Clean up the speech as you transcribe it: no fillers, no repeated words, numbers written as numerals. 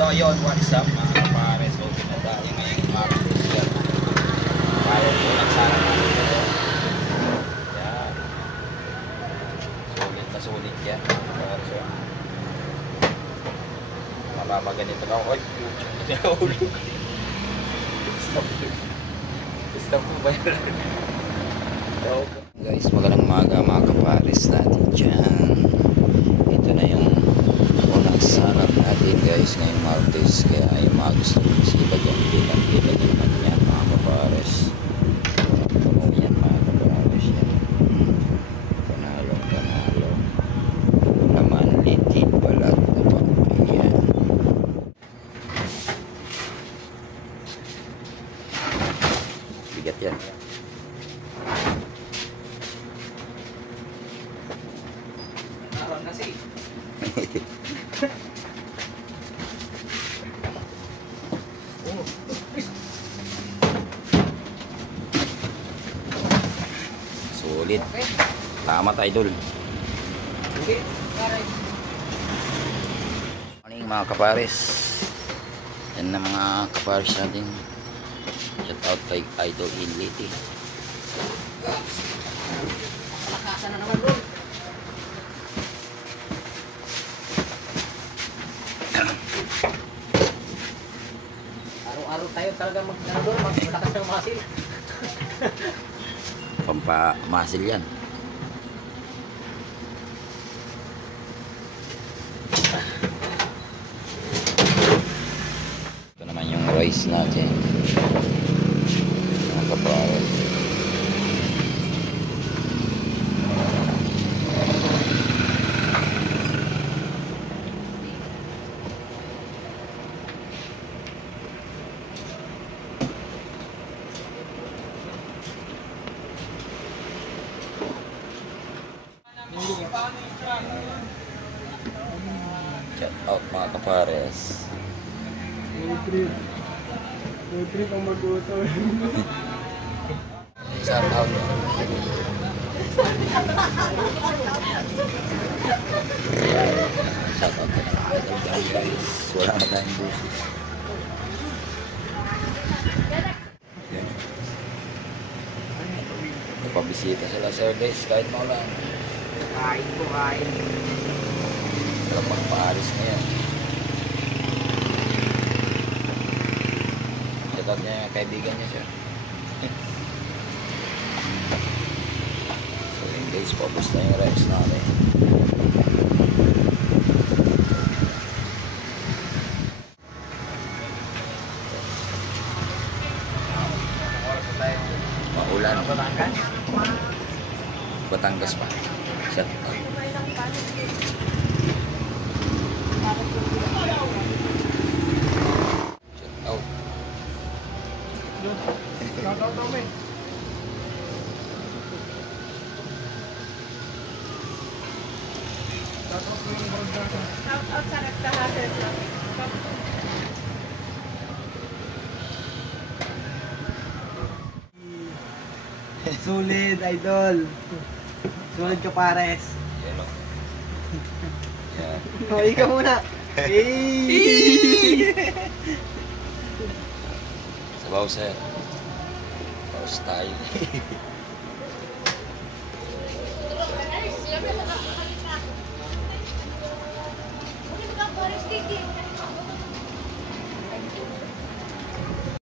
So yun, what's up mga kapares? Okay na tayo ngayong Martes yan. Kaya po nagsara natin ito. Yan. Sulit na sulit yan. So, mapapaganito ka. Oy, nahulog. Stop mo ba yan? Guys, magandang umaga mga kapares natin dyan. Ito na yung unang sarap natin guys ngayong Martes. Kaya yung mga gusto kong sipag yung bilang naman yan mga kapares. Puno yan mga kapares yan. Panalo naman litin balat na pa. Ayan. Bigat yan. Kasi sulit. Tama idol. Morning mga kapares. Yan na mga kapares natin. Shout out kay Idol Inliti. Palakasan na naman bro. Araw-araw tayo talaga mag-doon, malakas ng masil. Pampamasil yan. Ito naman yung rice natin. Mga kapares. Shout out mga kapares. Road trip ang mag-auto. Shout out. Shout out ka na idol guys. Wala na tayong busis. Napabisita sila sir guys kahit maulan. Kain po, kain. Walang magpaalis na yan. Shout out niya yung kaibigan niya sir. So yun guys, paubos na yung rice natin. Maulan. Batangas pa. Shout out. Shout out kami. Shout out ko yung barangay. Shout out sa nagtahasan lang. Sulit, idol. Sulit ka pares. Yellow. Yeah. O, ikaw muna. Sabaw sir. Paus tayo.